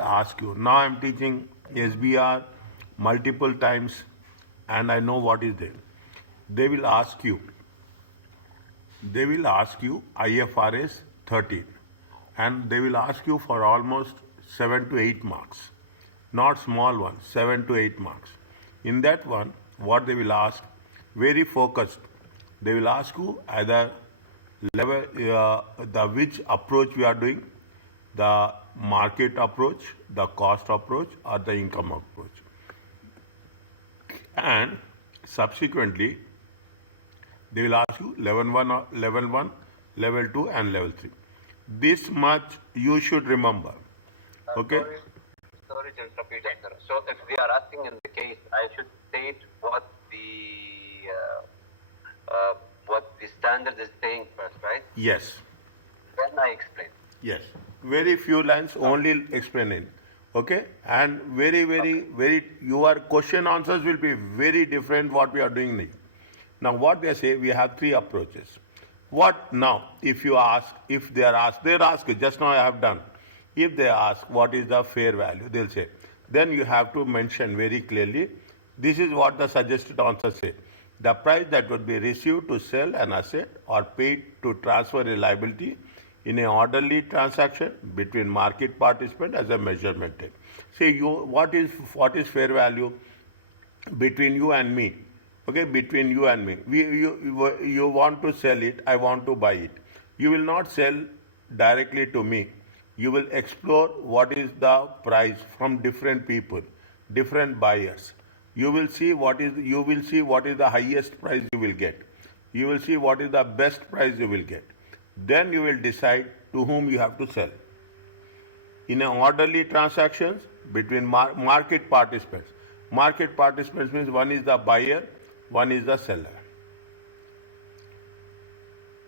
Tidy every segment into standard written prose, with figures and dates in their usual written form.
will ask you. Now I'm teaching SBR multiple times and I know what is there. They will ask you IFRS 13 and they will ask you for almost 7 to 8 marks. Not small one, 7 to 8 marks. In that one, what they will ask, very focused, they will ask you either level, the which approach we are doing, the market approach, the cost approach, or the income approach. And subsequently, they will ask you level 1, level 2, and level 3. This much you should remember. Okay? Sorry to interrupt you, Doctor. So if they are asking in the case, I should state what the standard is saying first, right? Yes. Then I explain. Yes. Very few lines only explaining. Okay? And very, your question answers will be very different what we are doing now. Now what they say, we have 3 approaches. What now, if they are asked, just now I have done. If they ask what is the fair value, they'll say, then you have to mention very clearly, this is what the suggested answer say. The price that would be received to sell an asset or paid to transfer a liability in an orderly transaction between market participant as a measurement type. Say what is fair value between you and me? Okay, between you and me. You want to sell it, I want to buy it. You will not sell directly to me. You will explore what is the price from different people, different buyers. You will see what is the highest price you will get. You will see what is the best price you will get. Then you will decide to whom you have to sell. In an orderly transactions between market participants. Market participants means one is the buyer, one is the seller.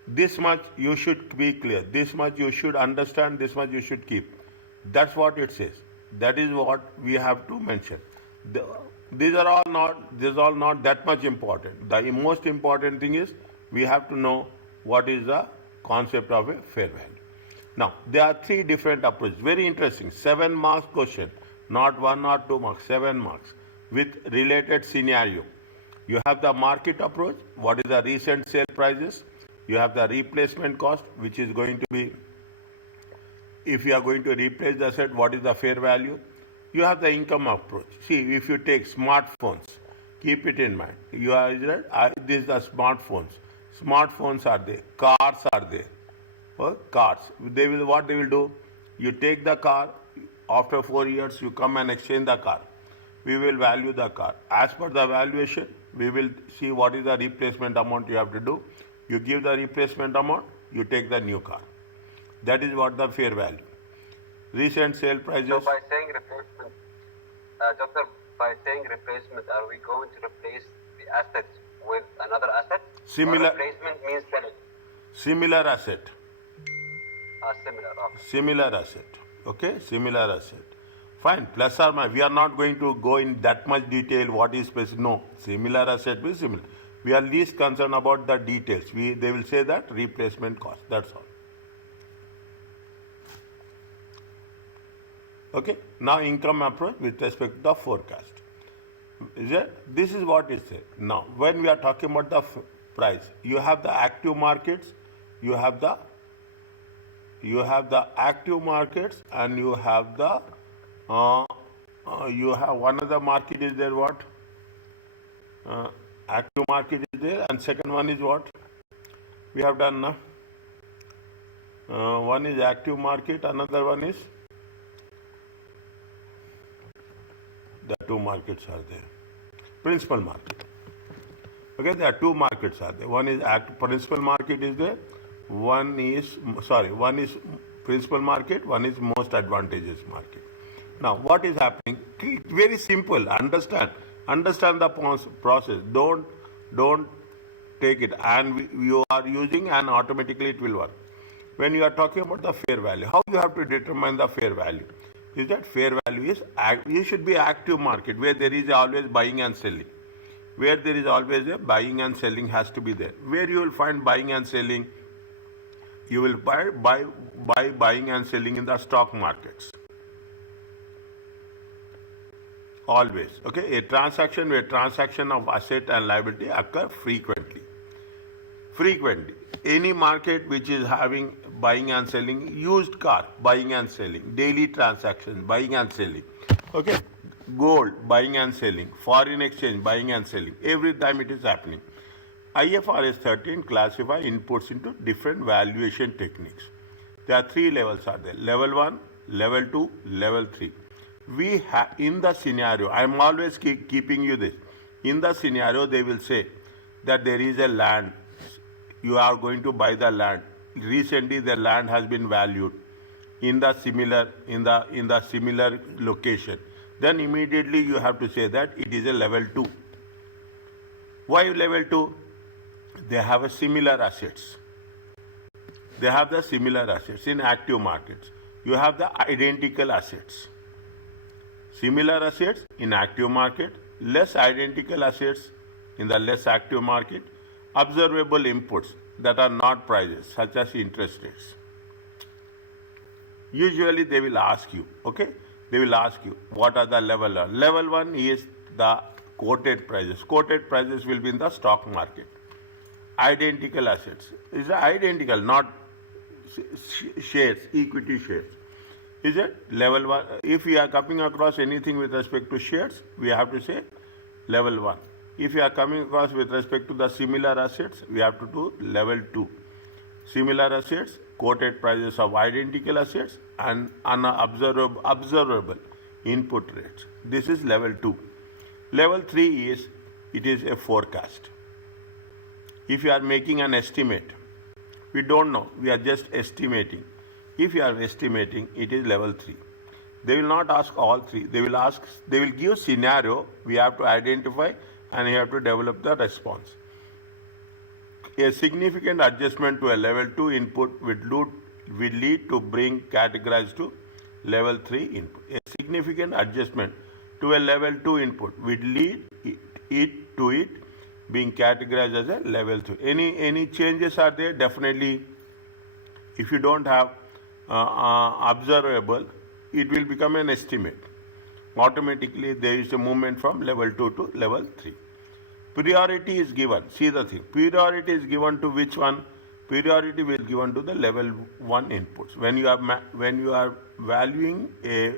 This much you should be clear. This much you should understand. This much you should keep. That's what it says. That is what we have to mention. These are all not that much important. The most important thing is we have to know what is the concept of a fair value. Now, there are 3 different approaches. Very interesting. 7 marks question. Not 1 or 2 marks. 7 marks. With related scenario. You have the market approach. What is the recent sale prices? You have the replacement cost, which is going to be, if you are going to replace the asset, what is the fair value? You have the income approach. See, if you take smartphones, keep it in mind. These are the smartphones. Smartphones are there. Cars are there. Cars. What they will do? You take the car. After 4 years, you come and exchange the car. We will value the car. As per the valuation, we will see what is the replacement amount you have to do. You give the replacement amount, you take the new car. That is what the fair value. Recent sale prices. So by saying replacement, Doctor, by saying replacement, are we going to replace the asset with another asset? Similar. Or replacement means selling. Similar asset. Similar. Okay. Similar asset. Okay, similar asset. Fine. Plus or minus. We are not going to go in that much detail. What is specific? No. Similar asset is similar. We are least concerned about the details. They will say that replacement cost. That's all. Okay. Now income approach with respect to the forecast. This is what it says. Now, when we are talking about the price, you have the active markets, you have the active markets, and you have the you have one other market is there. What? Active market is there, and second one is what? We have done now. One is active market, another one is the 2 markets are there. Principal market. Okay, there are 2 markets are there. One is principal market is there. One is principal market. One is most advantageous market. Now, what is happening? Very simple. Understand the process. Don't take it and you are using and automatically it will work. When you are talking about the fair value, how you have to determine the fair value? Is that fair value is, you should be active market where there is always buying and selling. Where there is always a buying and selling has to be there. Where you will find buying and selling? You will buy buying and selling in the stock markets. Always. Okay, a transaction where transaction of asset and liability occur frequently. Frequently. Any market which is having buying and selling, used car, buying and selling, daily transactions, buying and selling. Okay, gold, buying and selling, foreign exchange, buying and selling. Every time it is happening. IFRS 13 classify inputs into different valuation techniques. There are three levels are there. Level 1, level 2, level 3. We have in the scenario, I am always keeping you this. In the scenario, they will say that there is a land. You are going to buy the land. Recently, the land has been valued in the similar location. Then immediately you have to say that it is a level 2. Why level 2? They have a similar assets. They have the similar assets in active markets. You have the identical assets. Similar assets in active market, less identical assets in the less active market, observable inputs that are not prices, such as interest rates. Usually they will ask you, okay? They will ask you, what are the level? Level 1 is the quoted prices. Quoted prices will be in the stock market. Identical assets. Is identical, not shares, equity shares. Is it level 1? If we are coming across anything with respect to shares, we have to say level 1. If you are coming across with respect to the similar assets, we have to do level 2. Similar assets, quoted prices of identical assets, and observable input rates. This is level 2. Level 3 is, it is a forecast. If you are making an estimate, we don't know, we are just estimating. If you are estimating, it is level 3. They will not ask all three. They will give scenario, we have to identify and you have to develop the response. A significant adjustment to a level 2 input will lead to bring categorized to level 3 input. A significant adjustment to a level 2 input will lead it being categorized as a level 3. Any changes are there? Definitely, if you don't have observable, it will become an estimate. Automatically, there is a movement from level 2 to level 3. Priority is given. See the thing. Priority is given to which one? Priority will given to the level 1 inputs. When you are valuing a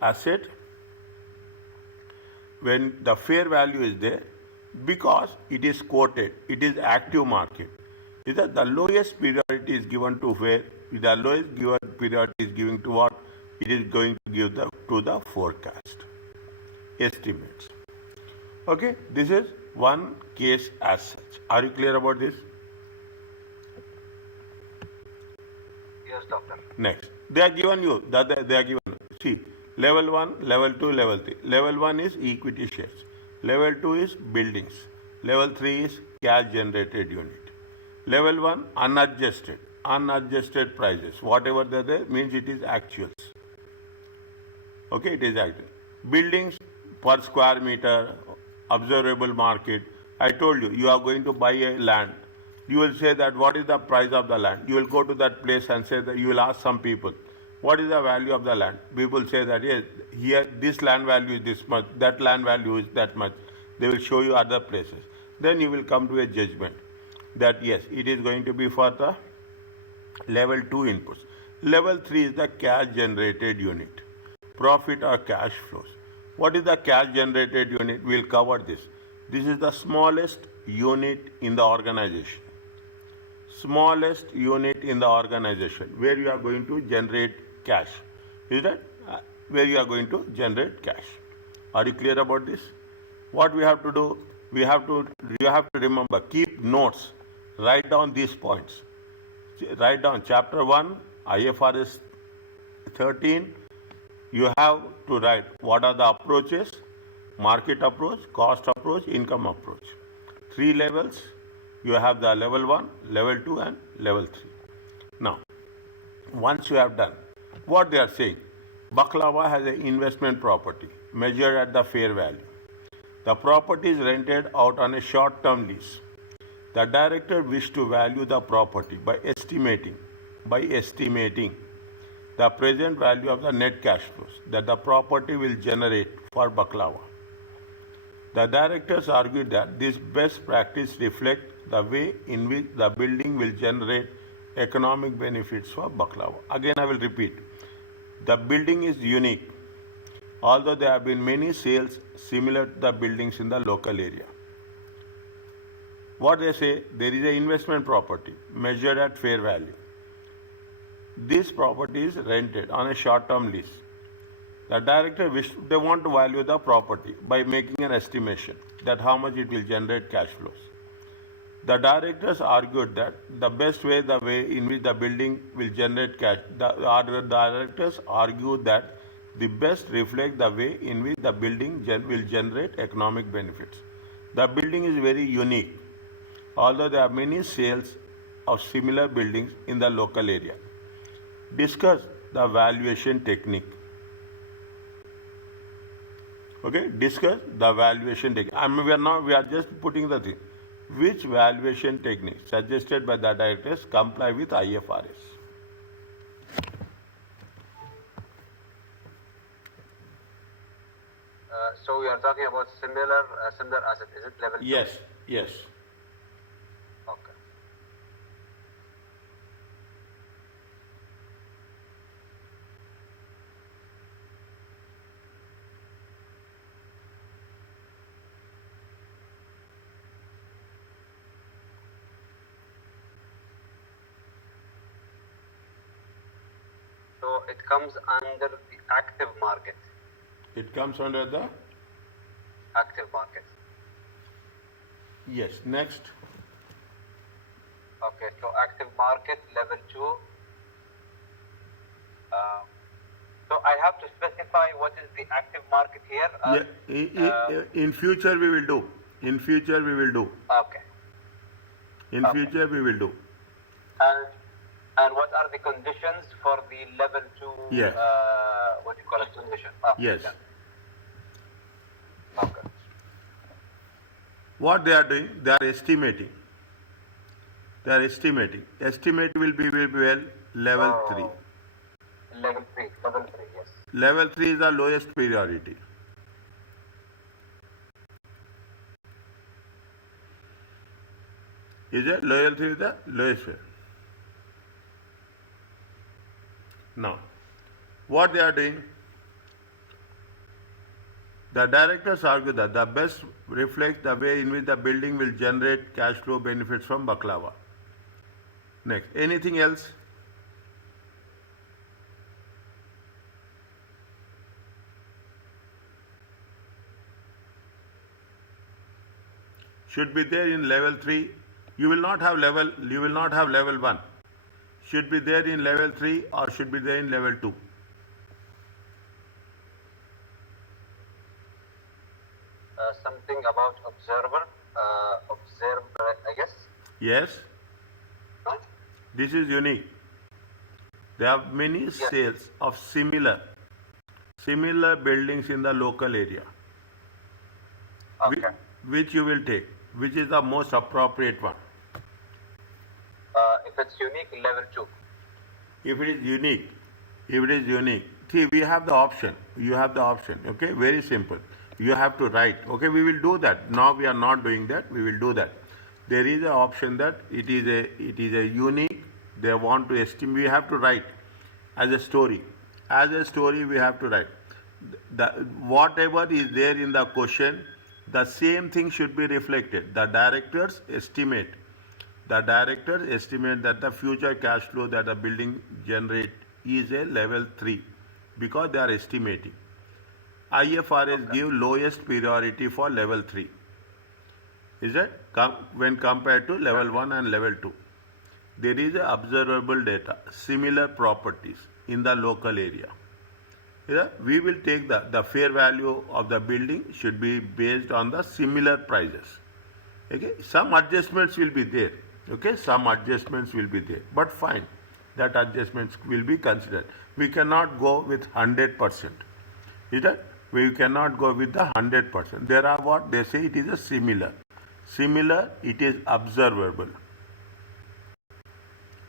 asset, when the fair value is there, because it is quoted, it is active market. Is that the lowest priority is given to where? The lowest given priority is given to what? It is going to give to the forecast estimates. Okay, this is one case as such. Are you clear about this? Yes, doctor. Next, they are given you that they are given. See, level 1, level 2, level 3. Level 1 is equity shares. Level 2 is buildings. Level 3 is cash generated unit. Level 1 unadjusted prices. Whatever they are there means it is actuals. Okay, it is actual. Buildings per square meter, observable market. I told you, you are going to buy a land. You will say that what is the price of the land? You will go to that place and say that you will ask some people, what is the value of the land? People say that yes, here this land value is this much, that land value is that much. They will show you other places. Then you will come to a judgment that yes, it is going to be for the level 2 inputs. Level 3 is the cash generated unit. Profit or cash flows. What is the cash generated unit? We will cover this. This is the smallest unit in the organization. Smallest unit in the organization where you are going to generate cash. Is that where you are going to generate cash? Are you clear about this? What we have to do? You have to remember, keep notes, write down these points. Write down chapter 1, IFRS 13. You have to write what are the approaches: market approach, cost approach, income approach. 3 levels. You have the level 1, level 2 and level 3. Now, once you have done, what they are saying, Baklava has an investment property measured at the fair value. The property is rented out on a short-term lease. The director wished to value the property by estimating the present value of the net cash flows that the property will generate for Baklava. The directors argued that this best practice reflects the way in which the building will generate economic benefits for Baklava. Again, I will repeat. The building is unique, although there have been many sales similar to the buildings in the local area. What they say, there is an investment property measured at fair value. This property is rented on a short-term lease. The director they want to value the property by making an estimation that how much it will generate cash flows. The directors argued that the way in which the building will generate cash, the directors argued that the best reflect the way in which the building will generate economic benefits. The building is very unique, although there are many sales of similar buildings in the local area. Discuss the valuation technique. Okay, discuss the valuation technique. We are just putting the thing. Which valuation technique suggested by the directors comply with IFRS? So we are talking about similar asset. Is it level? Yes, yes. Okay. So it comes under the active market. It comes under the Active market. yes. Next, Okay. So active market level 2. So I have to specify what is the active market here. in future we will do. In future we will do. Okay. In future we will do. And what are the conditions for the level 2? Yes. What do you call it? Condition. Yes. Yeah. Okay. What they are doing? They are estimating. They are estimating. Estimate will be well level 3. Level 3. Level 3. Yes. Level 3 is the lowest priority. Is it? Level 3 is the lowest priority. Now, what they are doing? The directors argue that the best reflects the way in which the building will generate cash flow benefits from Baklava. Next, anything else? Should be there in level 3. You will not have level 1. Should be there in level 3 or should be there in level 2. Something about observer, I guess. Yes, Huh? this is unique. There are many sales of similar buildings in the local area. Okay. Which you will take? Which is the most appropriate one? If it's unique, level 2. If it is unique, see, we have the option. You have the option. Okay, very simple. You have to write. Okay, we will do that. Now we are not doing that. We will do that. There is an option that it is a unique. They want to estimate. We have to write as a story. As a story, we have to write. Whatever is there in the question, the same thing should be reflected. The directors estimate that the future cash flow that the building generate is a level 3 because they are estimating. IFRS give lowest priority for level 3. Is it? When compared to level 1 and level 2. There is a observable data, similar properties in the local area. We will take the fair value of the building should be based on the similar prices. Okay, some adjustments will be there. Okay, some adjustments will be there, but fine, that adjustments will be considered. We cannot go with 100%. Is that? We cannot go with the 100%. There are what they say it is a similar. Similar, it is observable.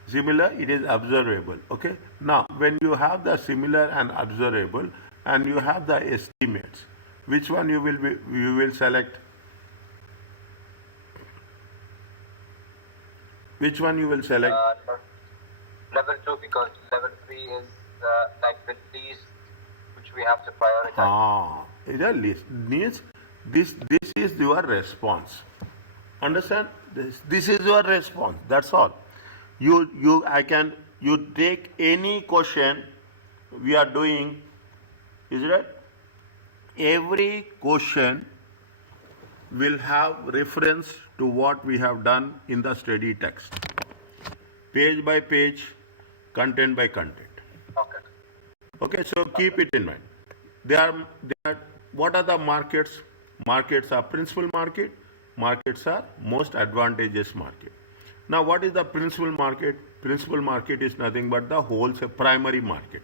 Similar, it is observable. Okay. Now, when you have the similar and observable, and you have the estimates, Which one you will select? Which one you will select? Level 2, because level 3 is like the least which we have to prioritize. The list means this is your response. Understand? This is your response. That's all. You take any question we are doing, is it right? Every question will have reference to what we have done in the study text. Page by page, content by content. Okay. Okay, so keep it in mind. What are the markets? Markets are principal market. Markets are most advantageous market. Now, what is the principal market? Principal market is nothing but the wholesale primary market.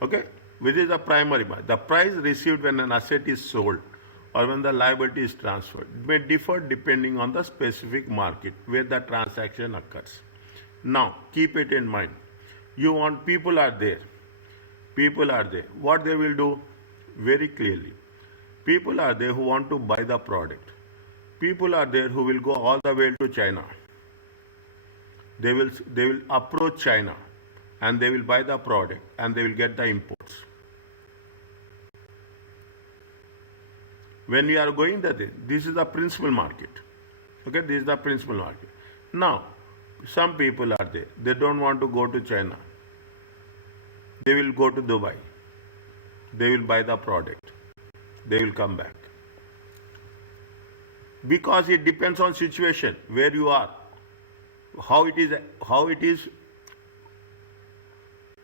Okay, which is the primary market? The price received when an asset is sold or when the liability is transferred. It may differ depending on the specific market where the transaction occurs. Now, keep it in mind. People are there. People are there. What they will do? Very clearly. People are there who want to buy the product. People are there who will go all the way to China. They will approach China and they will buy the product and they will get the imports. When we are going that way, this is the principal market. Okay, this is the principal market. Now, some people are there. They don't want to go to China. They will go to Dubai. They will buy the product. They will come back. Because it depends on situation, where you are, how it is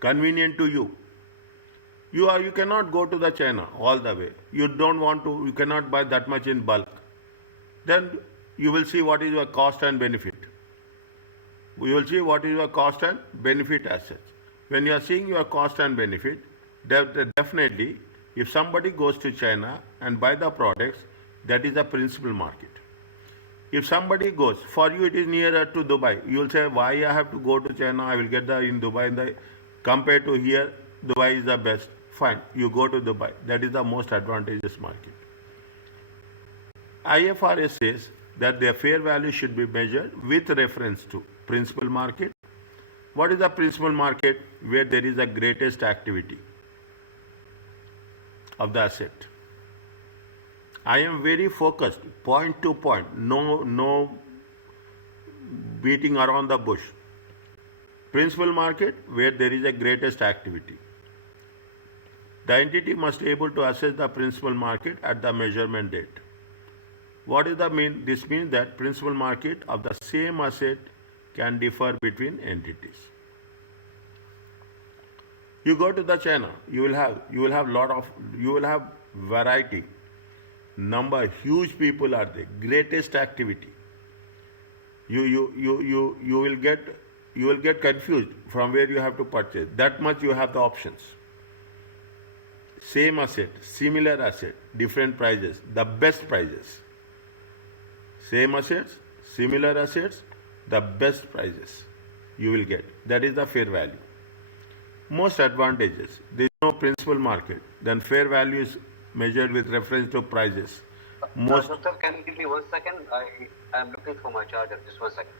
convenient to you. You cannot go to the China all the way. You cannot buy that much in bulk. Then you will see what is your cost and benefit. You will see what is your cost and benefit as such. When you are seeing your cost and benefit, definitely, if somebody goes to China and buy the products, that is the principal market. If somebody goes, for you it is nearer to Dubai, you will say, why I have to go to China? I will get in Dubai. Compared to here, Dubai is the best. Fine, you go to Dubai. That is the most advantageous market. IFRS says that their fair value should be measured with reference to principal market. What is the principal market? Where there is the greatest activity of the asset. I am very focused, point to point, no beating around the bush. Principal market, where there is a greatest activity. The entity must be able to assess the principal market at the measurement date. What does that mean? This means that principal market of the same asset can differ between entities. You go to the China, you will have variety, huge people are there, greatest activity. You will get confused from where you have to purchase. That much you have the options. Same asset, similar asset, different prices, the best prices. Same assets, similar assets, the best prices you will get. That is the fair value. Most advantages. There is no principal market. Then fair value is measured with reference to prices. Doctor, can you give me 1 second? I am looking for my charger. Just 1 second.